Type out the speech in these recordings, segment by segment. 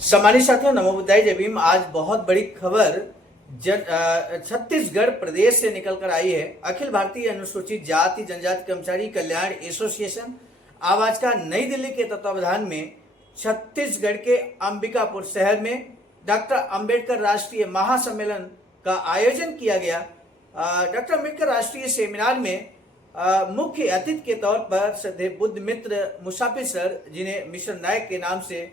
सम्मानित साथियों, नमो बुद्धाय जय भीम। आज बहुत बड़ी खबर छत्तीसगढ़ प्रदेश से निकलकर आई है। अखिल भारतीय अनुसूचित जाति जनजाति कर्मचारी कल्याण एसोसिएशन आवाज का नई दिल्ली के तत्वावधान में छत्तीसगढ़ के अंबिकापुर शहर में डॉक्टर अंबेडकर राष्ट्रीय महासम्मेलन का आयोजन किया गया। डॉक्टर अंबेडकर राष्ट्रीय सेमिनार में मुख्य अतिथि के तौर पर श्रद्धेय बुद्ध मित्र मुसाफिर सर, जिन्हें मिशन नायक के नाम से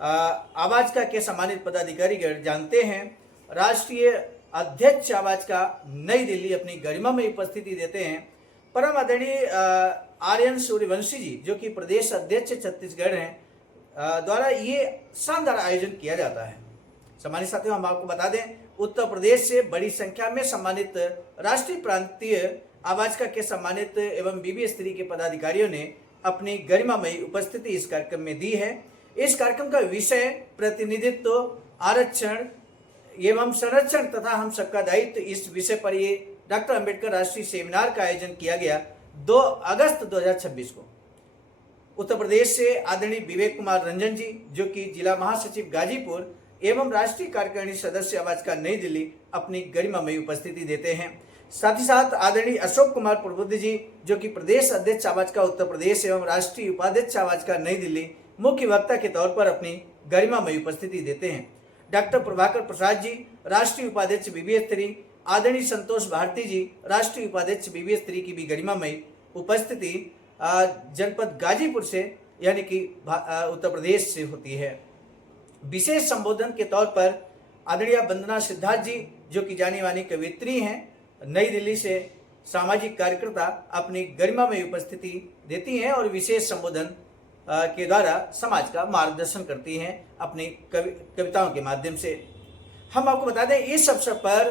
आवाज का के सम्मानित पदाधिकारीगण जानते हैं, राष्ट्रीय अध्यक्ष आवाज का नई दिल्ली अपनी गरिमा में उपस्थिति देते हैं। परम आदरणीय आर्यन सूर्यवंशी जी, जो कि प्रदेश अध्यक्ष छत्तीसगढ़ हैं, द्वारा ये शानदार आयोजन किया जाता है। सम्मानित साथियों, हम आपको बता दें, उत्तर प्रदेश से बड़ी संख्या में सम्मानित राष्ट्रीय प्रांतीय आवाज का के सम्मानित एवं बीबी स्त्री के पदाधिकारियों ने अपनी गरिमामयी उपस्थिति इस कार्यक्रम में दी है। इस कार्यक्रम का विषय प्रतिनिधित्व, आरक्षण एवं संरक्षण तथा हम सबका दायित्व, इस विषय पर ये डॉक्टर अंबेडकर राष्ट्रीय सेमिनार का आयोजन किया गया 2 अगस्त 2026 को। उत्तर प्रदेश से आदरणीय विवेक कुमार रंजन जी, जो कि जिला महासचिव गाजीपुर एवं राष्ट्रीय कार्यकारिणी सदस्य आवाज का नई दिल्ली अपनी गरिमामयी उपस्थिति देते हैं। साथ ही साथ आदरणीय अशोक कुमार प्रबुद्ध जी, जो कि प्रदेश अध्यक्ष आवाज का उत्तर प्रदेश एवं राष्ट्रीय उपाध्यक्ष आवाज का नई दिल्ली मुख्य वक्ता के तौर पर अपनी गरिमामयी उपस्थिति देते हैं। डॉक्टर प्रभाकर प्रसाद जी, राष्ट्रीय उपाध्यक्ष बीबी स्त्री, आदरणीय संतोष भारती जी, राष्ट्रीय उपाध्यक्ष बीबी स्त्री की भी गरिमामयी उपस्थिति जनपद गाजीपुर से यानी कि उत्तर प्रदेश से होती है। विशेष संबोधन के तौर पर आदरणीय वंदना सिद्धार्थ जी, जो कि जानी मानी कवित्री हैं, नई दिल्ली से सामाजिक कार्यकर्ता, अपनी गरिमामयी उपस्थिति देती हैं और विशेष संबोधन के द्वारा समाज का मार्गदर्शन करती हैं अपनी कविताओं के माध्यम से। हम आपको बता दें, इस अवसर पर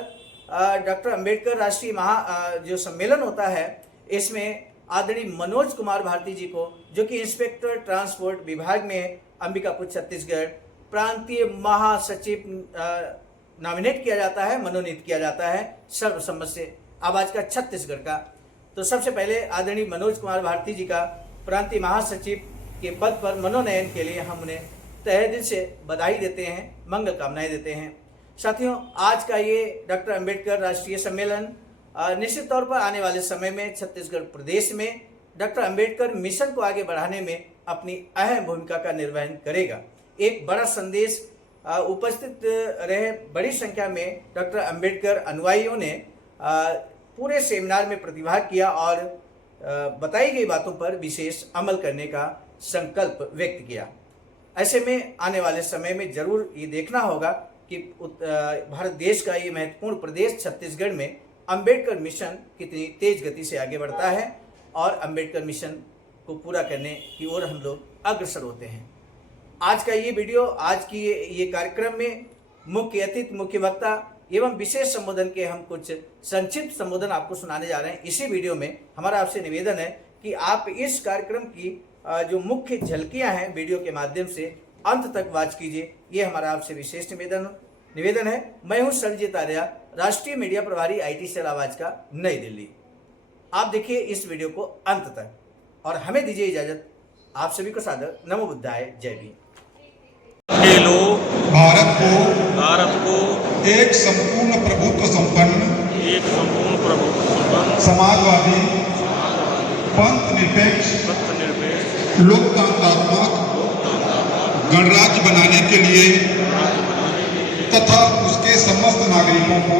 डॉक्टर अंबेडकर राष्ट्रीय जो सम्मेलन होता है, इसमें आदरणीय मनोज कुमार भारती जी को, जो कि इंस्पेक्टर ट्रांसपोर्ट विभाग में अंबिकापुर छत्तीसगढ़ प्रांतीय महासचिव नॉमिनेट किया जाता है, मनोनीत किया जाता है सर्वसम्मत से आवाज का छत्तीसगढ़ का। तो सबसे पहले आदरणीय मनोज कुमार भारती जी का प्रांतीय महासचिव के पद पर मनोनयन के लिए हम उन्हें तहे दिल से बधाई देते हैं, मंगल कामनाएं देते हैं। साथियों, आज का ये डॉक्टर अंबेडकर राष्ट्रीय सम्मेलन निश्चित तौर पर आने वाले समय में छत्तीसगढ़ प्रदेश में डॉक्टर अंबेडकर मिशन को आगे बढ़ाने में अपनी अहम भूमिका का निर्वहन करेगा। एक बड़ा संदेश उपस्थित रहे बड़ी संख्या में डॉक्टर अंबेडकर अनुयायियों ने पूरे सेमिनार में प्रतिभाग किया और बताई गई बातों पर विशेष अमल करने का संकल्प व्यक्त किया। ऐसे में आने वाले समय में जरूर ये देखना होगा कि भारत देश का ये महत्वपूर्ण प्रदेश छत्तीसगढ़ में अंबेडकर मिशन कितनी तेज गति से आगे बढ़ता है और अंबेडकर मिशन को पूरा करने की ओर हम लोग अग्रसर होते हैं। आज का ये वीडियो, आज की ये कार्यक्रम में मुख्य अतिथि, मुख्य वक्ता एवं विशेष संबोधन के हम कुछ संक्षिप्त संबोधन आपको सुनाने जा रहे हैं। इसी वीडियो में हमारा आपसे निवेदन है कि आप इस कार्यक्रम की जो मुख्य झलकियां हैं वीडियो के माध्यम से अंत तक वॉच कीजिए, ये हमारा आपसे विशेष निवेदन है। मैं हूं सर्वजीत आर्या, राष्ट्रीय मीडिया प्रभारी IT सेल आवाज का नई दिल्ली। आप देखिए इस वीडियो को अंत तक और हमें दीजिए इजाजत। आप सभी को सादर नमो बुद्धाय जय भीम। के लोग भारत को एक संपूर्ण प्रभुत्व संपन्न समाजवादी पंथ निरपेक्ष लोकतांत्रात्मक गणराज्य बनाने के लिए तथा उसके समस्त नागरिकों को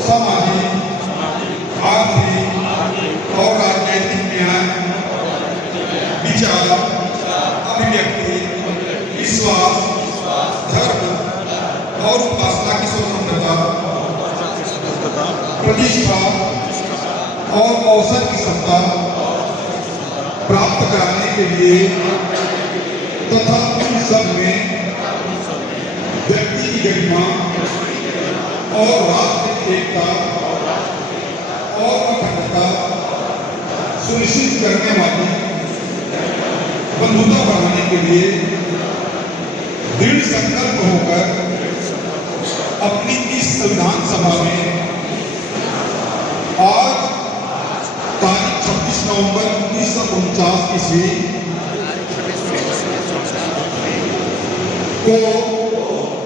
सामाजिक, आर्थिक और राजनीतिक न्याय, विचार, अभिव्यक्ति, विश्वास, धर्म और उपासना की स्वतंत्रता, प्रतिष्ठा और अवसर की समता प्राप्त कराने के लिए तथा उन सब में व्यक्ति की गरिमा और राष्ट्र की एकता और अखंडता सुनिश्चित करने वाली बंधुता बढ़ाने के लिए दृढ़ संकल्प होकर अपनी इस संविधान सभा में आज तारीख 26 नवंबर 1949 ईस्वी को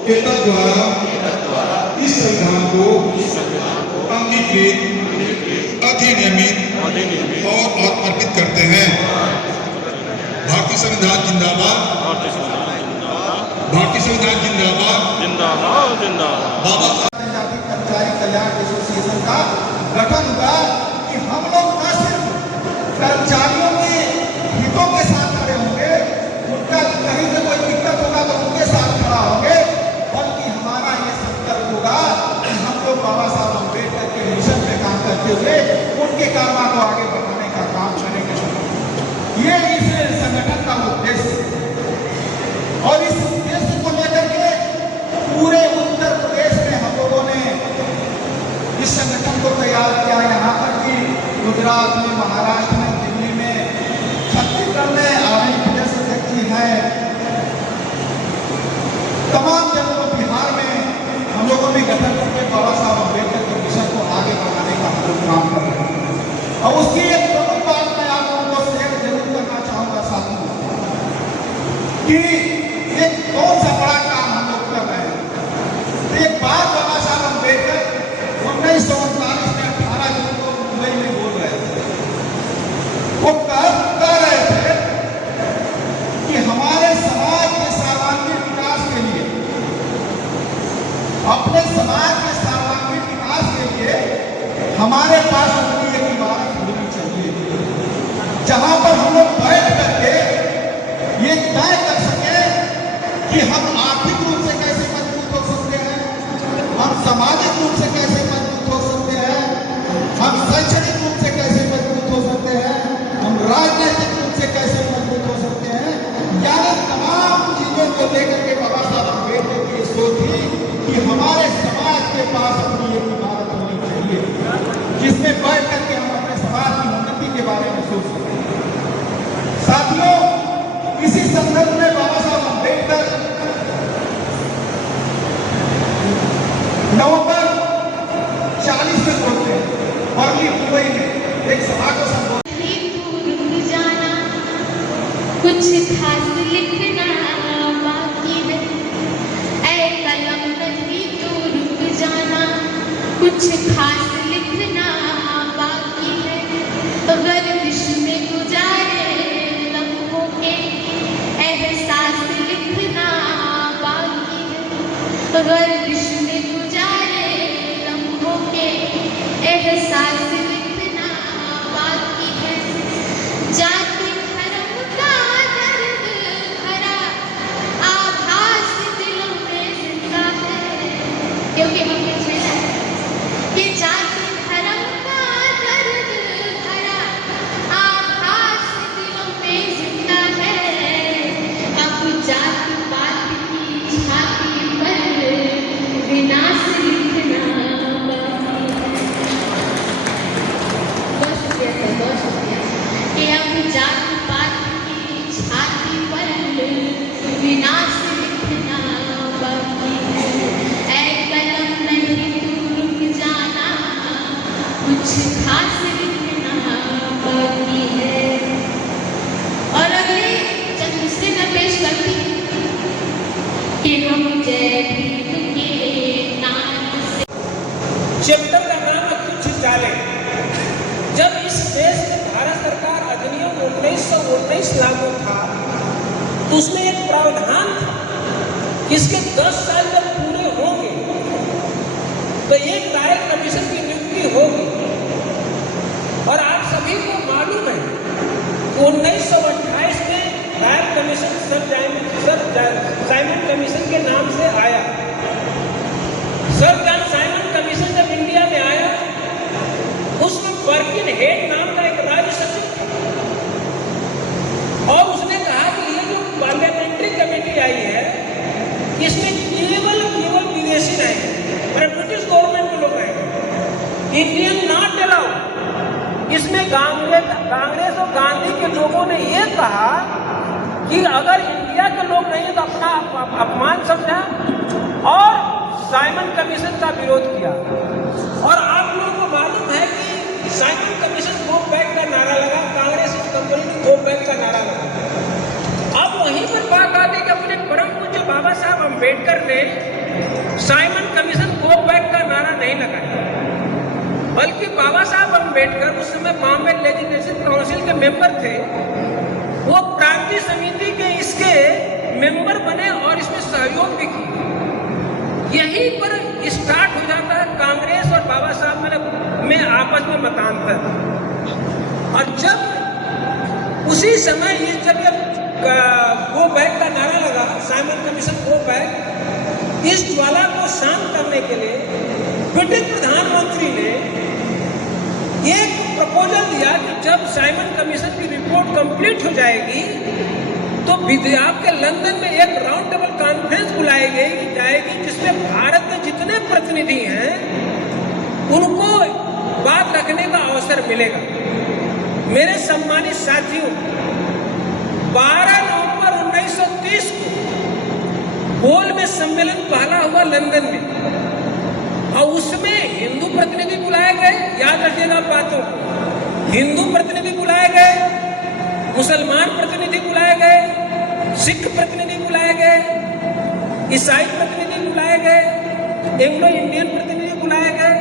केतक द्वारा इस संविधान को अंगीकृत अधिनियमित और अर्पित करते हैं। भारतीय संविधान जिंदाबाद, भारतीय संविधान जिंदाबाद, जिंदाबाद जिंदाबाद। बाबा साहब जनजाति कर्मचारी कल्याण एसोसिएशन का गठन हुआ कि हम लोग न सिर्फ कर्मचारियों के हितों के साथ खड़े होंगे, उनका कहीं से कोई दिक्कत होगा तो उनके साथ खड़ा होंगे, बल्कि हमारा ये संकल्प होगा कि हम लोग बाबा साहब अम्बेडकर के मिशन पे काम करते हुए उनके कामों को आगे बढ़ाने का काम करेंगे। ये इस संगठन का उद्देश्य है और इस उद्देश्य को लेकर के पूरे उत्तर प्रदेश में हम लोगों ने इस संगठन को तैयार किया। यहाँ तक कि गुजरात में, महाराष्ट्र में, दिल्ली में, छत्तीसगढ़ में आदरणीय प्रदेश अध्यक्ष जी हैं, तमाम जगहों बिहार में हम लोगों ने गठन करके बाबा साहब अम्बेडकर के मिशन को आगे बढ़ाने का हम लोग काम कर रहे हैं। और उसकी एक प्रमुख बात मैं आप लोगों को शेयर जरूर करना चाहूँगा साथियों कि ये कौन सा बड़ा काम हम लोग कर रहे हैं। तो एक बात बाबा साहब अम्बेडकर 1939 में 18 जून को मुंबई में बोल रहे थे। वो कह रहे थे कि हमारे समाज के सर्वांगीण विकास के लिए, अपने समाज के सर्वांगीण विकास के लिए हमारे पास अपनी एक इमारत होनी चाहिए जहां पर हम लोग बैठ करके ये तय कर सके कि हम आर्थिक रूप से कैसे मजबूत हो सकते हैं, हम सामाजिक रूप से कैसे मजबूत हो सकते हैं, हम शैक्षणिक रूप से कैसे मजबूत हो सकते हैं, हम राजनीतिक रूप से कैसे मजबूत हो सकते हैं। यानी तमाम चीजों को लेकर के बाबा साहब अम्बेडकर की सोच थी कि हमारे समाज के पास अपनी एक इमारत होनी चाहिए जिसमें बैठ करके हम अपने समाज की उन्नति के बारे में सोच सकते हैं। साथियों, इसी संदर्भ में बाबा साहब अम्बेडकर नवंबर 40 में बोलते हैं और मुंबई में एक सभा को संबोधित। कुछ खास लिखना बाकी है, ऐ कलम नहीं तो रुक जाना, कुछ खास लिखना बाकी है, गर्दिश में गुजारे लम्हों के एहसास लिखना बाकी है, गर्दिश में गुजारे लम्हों के एहसास लिखना बाकी है। जाति धर्म का दर्द भरा आभास दिलों में जिंदा है, क्योंकि हमने सुना है कि जाति धर्म का दर्द भरा आभास दिलों में जिंदा है। अब जात पात की छाती पर विनाश लिखना बाकी है। बहुत शुक्रिया सर, बहुत शुक्रिया। कि अब जात पात की छाती पर विनाश लिखना बाकी है, ऐ कलम नहीं तू रुक जाना, कुछ खास लिखना बाकी है। और अगले चंद हिस्से में पेश करती कि हम जय भीम के नाम से। चैप्टर का नाम है कुछ चाले। जब इस देश में भारत सरकार अधिनियम 1919 लागू था तो उसमें एक प्रावधान था कि इसके 10 साल जब पूरे होंगे तो एक राय कमीशन की नियुक्ति होगी। और आप सभी को मालूम है कि 1928 में राय कमीशन सर साइमन कमीशन के नाम से आया। सर जॉन साइमन कमीशन जब इंडिया में आया उसमें बर्किन हेड नाम का एक राज्य सचिव था और उसने कहा कि ये जो पार्लियामेंट्री कमेटी आई है इसमें केवल विदेशी रहेंगे, ब्रिटिश गवर्नमेंट के लोग रहेंगे, इंडियन नॉट अलाउड। इसमें कांग्रेस और गांधी के लोगों ने ये कहा कि अगर इंडिया के लोग नहीं तो अपना अपमान समझा और साइमन कमीशन का विरोध किया। और आप लोगों को मालूम है कि साइमन कमीशन गो बैक का नारा लगा, कांग्रेस इस कंपनी ने गो बैक का नारा लगा। अब वहीं पर बात आती है कि अपने परम पूज्य बाबा साहब अंबेडकर ने साइमन कमीशन गो बैक का नारा नहीं लगाया, बल्कि बाबा साहब अंबेडकर उस समय बॉम्बे लेजिस्लेटिव काउंसिल के मेंबर थे। वो प्रांतीय समिति के इसके मेंबर बने और इसमें सहयोग भी किया। यहीं पर स्टार्ट हो जाता है कांग्रेस और बाबा साहब में आपस में मतांतर। और जब उसी समय ये जब गो बैक का नारा लगा, साइमन कमीशन गो बैक, इस ज्वाला को शांत करने के लिए ब्रिटिश प्रधानमंत्री ने एक प्रपोजल दिया कि जब साइमन कमीशन की रिपोर्ट कंप्लीट हो जाएगी तो आपके लंदन में एक राउंड टेबल कॉन्फ्रेंस बुलाई जाएगी जिसमें भारत के जितने प्रतिनिधि हैं उनको बात रखने का अवसर मिलेगा। मेरे सम्मानित साथियों, 12 नवंबर 1930 को गोल में सम्मेलन पहला हुआ लंदन में, और उसमें हिंदू प्रतिनिधि बुलाए गए। याद रखिएगा बातों को, हिंदू प्रतिनिधि बुलाए गए, मुसलमान प्रतिनिधि बुलाए गए, सिख प्रतिनिधि बुलाए गए, ईसाई प्रतिनिधि बुलाए गए, एंग्लो इंडियन प्रतिनिधि बुलाए गए,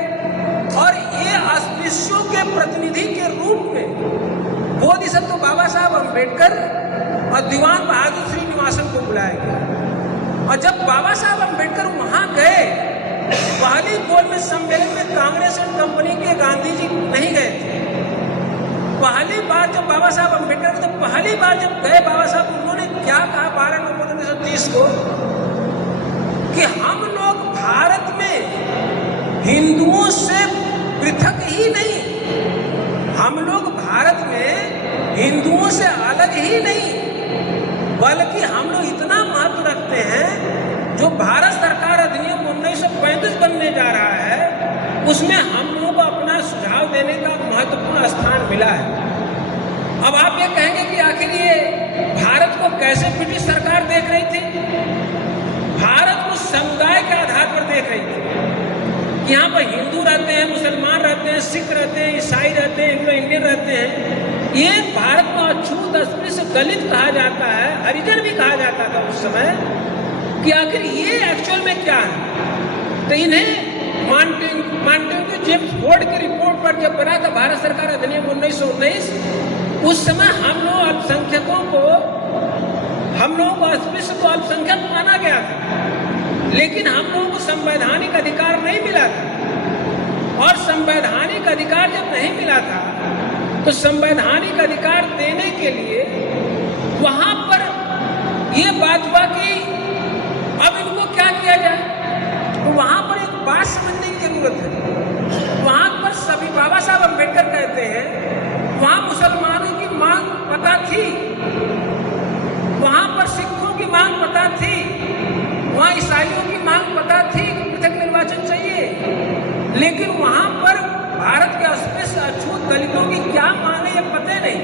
और ये अस्पृश्यों के प्रतिनिधि के रूप में बोधिसत्व बाबा साहब अंबेडकर और दीवान बहादुर श्रीनिवासन को बुलाया गया। और जब बाबा साहब अंबेडकर वहां गए, पहली गोल में सम्मेलन में कांग्रेस एंड कंपनी के गांधी जी नहीं गए थे। पहली बार जब बाबा साहब अंबेडकर तो पहली बार जब गए बाबा साहब, उन्होंने क्या कहा 12 नवंबर 1930 को कि हम लोग भारत में हिंदुओं से पृथक ही नहीं, हम लोग भारत में हिंदुओं से अलग ही नहीं, बल्कि हम लोग इतना महत्व रखते हैं जो भारत सरकार अधिनियम 1935 बनने जा रहा है, उसमें हम लोगों को अपना सुझाव देने का महत्वपूर्ण स्थान मिला है। अब आप ये कहेंगे कि आखिर ये भारत को कैसे ब्रिटिश सरकार देख रही थी? भारत को समुदाय के आधार पर देख रही थी। यहाँ पर हिंदू रहते हैं, मुसलमान रहते हैं, सिख रहते हैं, ईसाई रहते हैं, एंग्लो इंडियन रहते हैं। ये भारत को अछूत अस्पृश्य दलित कहा जाता है, हरिजन भी कहा जाता था उस समय, कि आखिर ये एक्चुअल में क्या है। तो इन्हें मार्टिन जेम्स फोर्ड की रिपोर्ट पर जब बना था भारत सरकार अधिनियम 1919, उस समय हम लोग अल्पसंख्यकों को, हम लोगों को अस्पृश्य को अल्पसंख्यक माना गया था, लेकिन हम लोगों को संवैधानिक अधिकार नहीं मिला था। और संवैधानिक अधिकार जब नहीं मिला था तो संवैधानिक अधिकार देने के लिए वहां पर ये बात हुआ कि अब इनको क्या किया जाए। तो वहां पर एक बात समझने की जरूरत है। वहां पर सभी बाबा साहब अंबेडकर कहते हैं वहां मुसलमानों की मांग पता थी, वहां पर सिखों की मांग पता थी, वहां ईसाइयों की मांग पता थी कि पृथक निर्वाचन चाहिए, लेकिन वहां पर भारत के अस्पृश्य अछूत दलितों की क्या मांग है ये पता नहीं।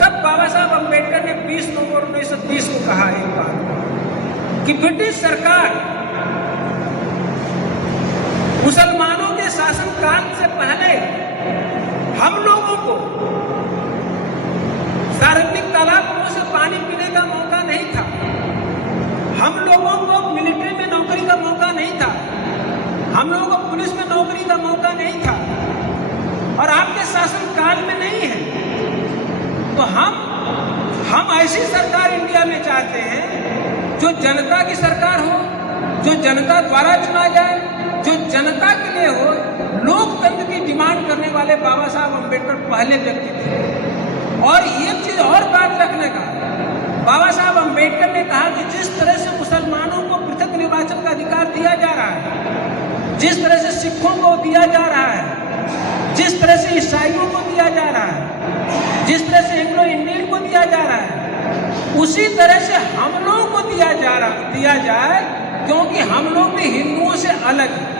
तब बाबा साहब अंबेडकर ने 20 नवंबर 1930 को कहा एक बात कि ब्रिटिश सरकार मुसलमानों के शासनकाल से पहले हम लोगों को सार्वजनिक तालाबों से पानी पीने का मौका नहीं था, हम लोगों को मिलिट्री में नौकरी का मौका नहीं था, हम लोगों को पुलिस में नौकरी का मौका नहीं था, और आपके शासनकाल में नहीं है। तो हम ऐसी सरकार इंडिया में चाहते हैं जो जनता की सरकार हो, जो जनता द्वारा चुना जाए, जो जनता के लिए हो। लोकतंत्र की डिमांड करने वाले बाबा साहब अंबेडकर पहले व्यक्ति थे। और एक चीज और बात रखने का, बाबा साहब अंबेडकर ने कहा कि जिस तरह से मुसलमानों को पृथक निर्वाचन का अधिकार दिया जा रहा है, जिस तरह से सिखों को दिया जा रहा है, जिस तरह से ईसाइयों को दिया जा रहा है, जिस तरह से एंग्लो इंडियन को दिया जा रहा है, उसी तरह से हम लोगों को दिया जाए, क्योंकि हम लोग भी हिंदुओं से अलग हैं।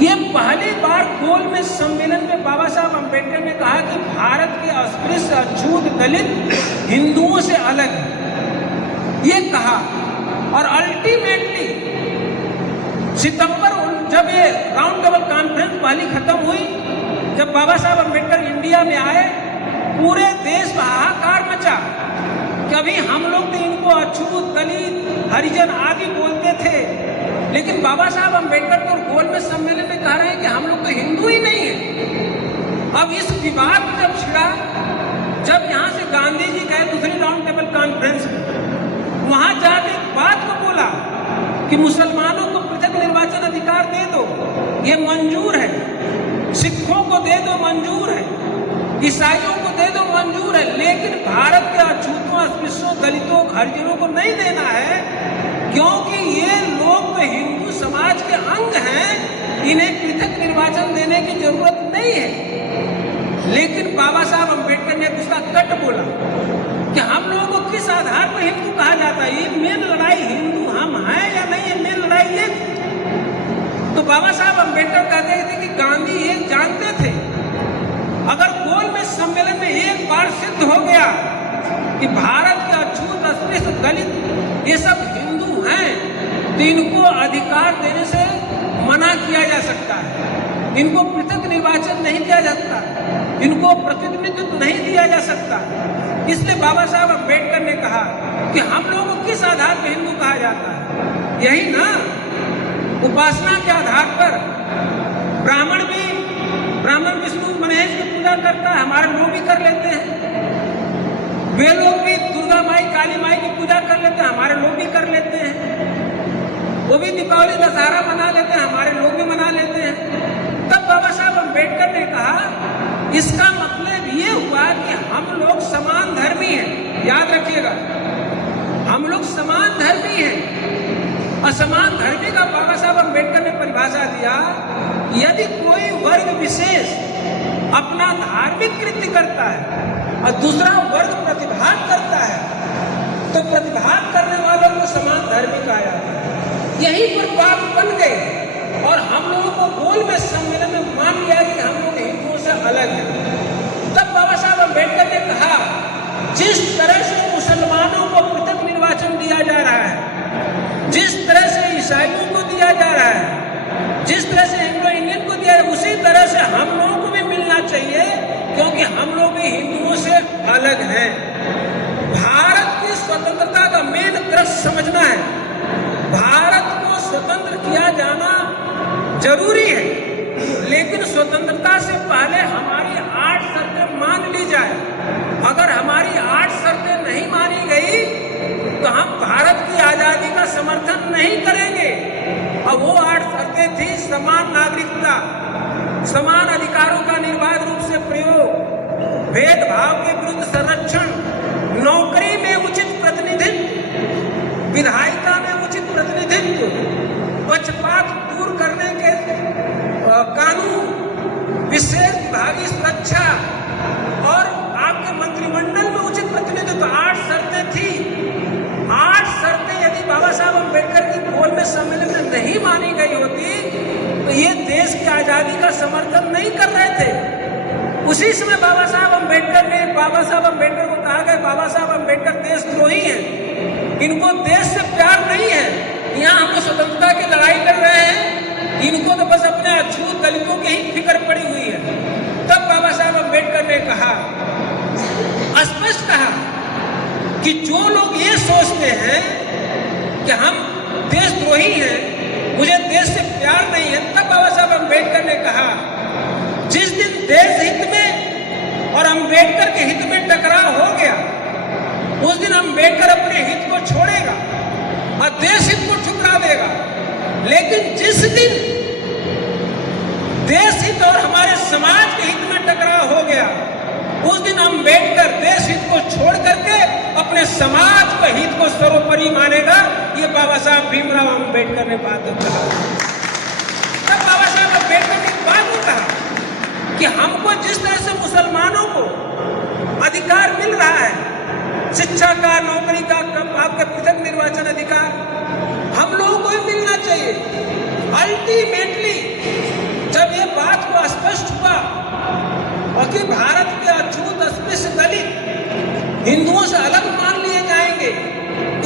ये पहली बार गोल में सम्मेलन में बाबा साहब अंबेडकर ने कहा कि भारत के अस्पृश्य अछूत दलित हिंदुओं से अलग है, ये कहा। और अल्टीमेटली सितंबर जब ये राउंड टेबल कॉन्फ्रेंस पहली खत्म हुई, जब बाबा साहब अंबेडकर इंडिया में आए, पूरे देश में हाहाकार मचा कि अभी हम लोग तो इनको अछूत दलित हरिजन आदि बोलते थे, लेकिन बाबा साहब अम्बेडकर तो गोलमेज सम्मेलन में कह रहे हैं कि हम लोग तो हिंदू ही नहीं है। अब इस विवाद जब छिड़ा, जब यहाँ से गांधी जी गए दूसरी राउंड टेबल कॉन्फ्रेंस में, वहां जाके एक बात को बोला कि मुसलमानों को पृथक निर्वाचन अधिकार दे दो, ये मंजूर है, सिखों को दे दो मंजूर है, ईसाइयों को दे दो मंजूर है, लेकिन भारत के अछूतों, अस्पृश्यों, दलितों, हरिजनों को नहीं देना है, क्योंकि ये लोग तो हिंदू समाज के अंग हैं, इन्हें पृथक निर्वाचन देने की जरूरत नहीं है। लेकिन बाबा साहब अम्बेडकर ने उसका कट बोला कि हम लोगों को किस आधार पर हिंदू कहा जाता है, ये मेन लड़ाई हिंदू हम हैं या नहीं, ये मेन लड़ाई ये थी। तो बाबा साहब अम्बेडकर कहते थे कि गांधी ये जानते थे, अगर गोलमेज सम्मेलन में एक बार सिद्ध हो गया कि भारत के अछूत, अस्पृश्य, दलित ये सब हिंदू हैं, तो इनको अधिकार देने से मना किया जा सकता है, इनको पृथक निर्वाचन नहीं दिया जाता, इनको प्रतिनिधित्व नहीं दिया जा सकता। इसलिए बाबा साहब अम्बेडकर ने कहा कि हम लोगों को किस आधार पर हिंदू कहा जाता है, यही ना, उपासना के आधार पर। ब्राह्मण विष्णु महेश की पूजा करता है, हमारे लोग भी कर लेते हैं। वे लोग भी दुर्गा माई, काली माई की पूजा कर लेते हैं, हमारे लोग भी कर लेते हैं। वो भी दीपावली, दशहरा मना लेते हैं, हमारे लोग भी मना लेते हैं। तब बाबा साहब अम्बेडकर ने कहा इसका मतलब ये हुआ कि हम लोग समान धर्मी हैं। याद रखिएगा, हम लोग समान धर्मी हैं। असमान धर्मी का बाबा साहब अम्बेडकर ने परिभाषा दिया, यदि कोई वर्ग विशेष अपना धार्मिक कृत्य करता है और दूसरा वर्ग प्रतिभाग करता है, तो प्रतिभाग करने वालों को समान धर्मी कहा जाता है। यही पर बात बन गई और हम लोगों को गोलमेज सम्मेलन में मान लिया कि हम लोग हिंदुओं से अलग हैं। तब बाबा साहब अम्बेडकर ने कहा, जिस तरह से मुसलमानों को पृथक निर्वाचन दिया जा रहा है, जिस तरह से ईसाइयों को दिया जा रहा है, जिस तरह से एंग्लो इंडियन को दिया है, उसी तरह से हम लोगों को भी मिलना चाहिए, क्योंकि हम लोग भी हिंदुओं से अलग हैं। भारत की स्वतंत्रता का मेन क्रक्स समझना है, भारत को स्वतंत्र किया जाना जरूरी है, लेकिन स्वतंत्रता से पहले हमारी 8 शर्तें मान ली जाए। अगर हमारी 8 शर्तें नहीं मानी गई तो हम भारत की आजादी का समर्थन नहीं करेंगे। अब वो 8 शर्तें थी, समान नागरिकता, समान अधिकारों का निर्बाध रूप से प्रयोग, भेदभाव के विरुद्ध संरक्षण, नौकरी में उचित प्रतिनिधित्व, विधायिका में उचित प्रतिनिधित्व, पक्षपात दूर करने के कानून, विशेष विभागीय सुरक्षा और आपके मंत्रिमंडल में उचित प्रतिनिधित्व। 8 शर्तें थी। 8 शर्तें यदि बाबा साहब अम्बेडकर की गोलमेज सम्मेलन में नहीं मानी गई होती तो ये देश की आजादी का समर्थन नहीं कर रहे थे। उसी समय बाबा साहब अम्बेडकर को कहा गया, बाबा साहब अम्बेडकर देशद्रोही हैं, इनको देश से प्यार नहीं है, यहाँ हम स्वतंत्रता की लड़ाई कर रहे हैं, इनको तो बस अपने अछूत दलितों की ही फिक्र पड़ी हुई है। तब बाबा साहब अम्बेडकर ने कहा, स्पष्ट कहा कि जो लोग ये सोचते हैं कि हम देशद्रोही हैं, मुझे देश से प्यार नहीं है, तब बाबा साहब अम्बेडकर ने कहा, जिस दिन देश हित में और अम्बेडकर के हित में टकराव हो गया, उस दिन अम्बेडकर अपने हित को छोड़ेगा और देश हित को ठुकरा देगा। लेकिन जिस दिन देश हित और हमारे समाज के हित में टकराव हो गया, उस दिन अम्बेडकर देश हित को छोड़ करके अपने समाज के हित को सर्वोपरि मानेगा। ये बाबा साहब भीमराव अम्बेडकर ने बात कहा। तब बाबा साहब अम्बेडकर ने बात कहा कि हमको जिस तरह से मुसलमानों को अधिकार मिल रहा है, शिक्षा का, नौकरी का, आपके पृथक निर्वाचन अधिकार, हम लोगों को भी मिलना चाहिए। अल्टीमेटली जब ये बात को स्पष्ट हुआ और कि भारत के अछूत, अस्पृश्य, दलित हिंदुओं से अलग मान लिए जाएंगे,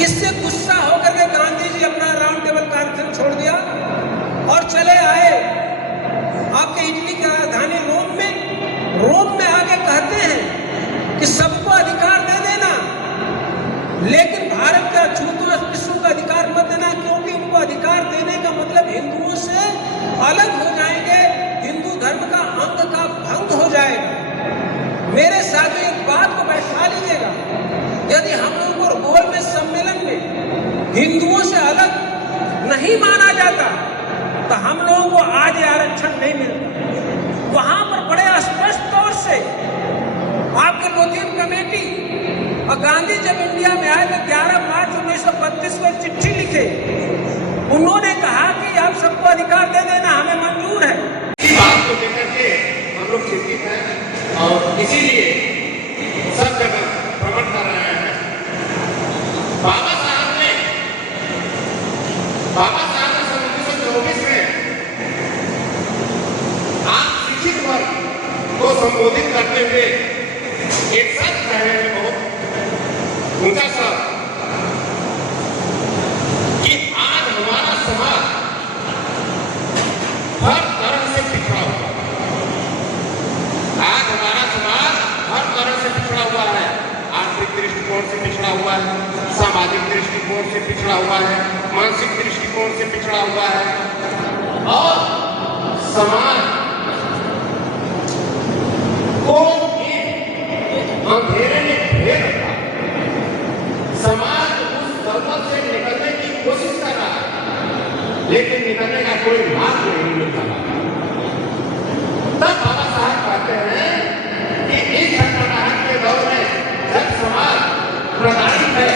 इससे गुस्सा होकर के गांधी जी अपना राउंड टेबल कॉन्फ्रेंस छोड़ दिया और चले आए आपके इटली की राजधानी रोम में आके कहते हैं कि सबको अधिकार दे देना, लेकिन भारत के अछूत, हिंदुओं से अलग नहीं माना जाता तो हम लोगों को आज ये आरक्षण नहीं मिलता। वहां पर बड़े स्पष्ट तौर से आपके लोथियन कमेटी और गांधी जब इंडिया में आए तो 11 मार्च 1932 को एक चिट्ठी लिखे। उन्होंने कहा कि आप सबको अधिकार दे देना, हमें मंजूर है। इस बात को लेकर के हम लोग चिंतित हैं और इसीलिए सब जगह भ्रमण कर रहे हैं। बाबा साहब ने 1924 में आप शिक्षित वर्ग को संबोधित करते हुए एक सच कहने में बहुत ऊंचा सा कि आज हमारा समाज हर तरह से पिछड़ा हुआ है। आज हमारा समाज हर तरह से पिछड़ा हुआ है। आर्थिक दृष्टिकोण से पिछड़ा हुआ है, सामाजिक दृष्टिकोण से पिछड़ा हुआ है, मानसिक दृष्टिकोण से पिछड़ा हुआ है और समाज को अंधेरे में घेर रखा। समाज उस दलदल से निकलने की कोशिश कर रहा है लेकिन निकलने का कोई मार्ग नहीं मिल रहा। तब बाबा साहब कहते हैं कि इस घटनाक्रम के दौर में जब समाज प्रताड़ित है,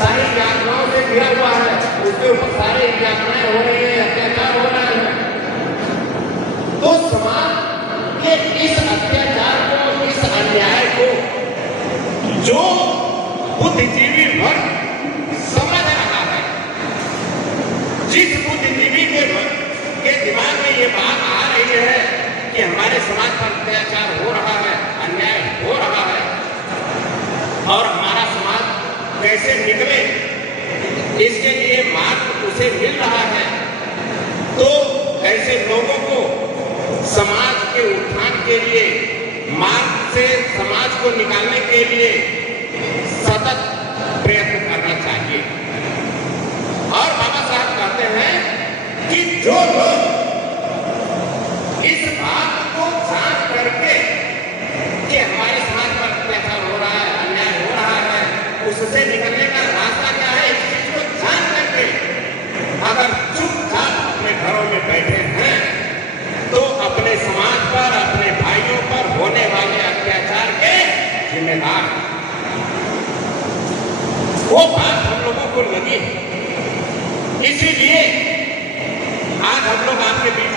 सारी यातनाओं से घिरा हुआ है, उसके ऊपर सारी यातनाएं हो रही है, अत्याचार हो रहे हैं, तो समाज के इस अत्याचार को, इस अन्याय को जो बुद्धिजीवी वर्ग समझ रहा है, जिस बुद्धिजीवी के दिमाग में ये बात आ रही है कि हमारे समाज पर अत्याचार हो रहा है, अन्याय हो रहा है और हमारा समाज कैसे निकले, इसके लिए मार्ग उसे मिल रहा है, तो ऐसे लोगों को समाज के उत्थान के लिए, मार्ग से समाज को निकालने के लिए सतत प्रयत्न करना चाहिए। और बाबा साहब कहते हैं कि जो लोग इस बात को जान करके कि हमारे समाज पर अत्याचार हो रहा है, अन्याय हो रहा है, उससे निकलने का रास्ता क्या है, इस चीज को जान करके अगर चुपचाप अपने घरों में बैठे हैं तो अपने समाज पर, अपने भाइयों पर होने वाले अत्याचार के जिम्मेदार वो बात हम लोगों को लगी। इसीलिए आज हम लोग आपके बीच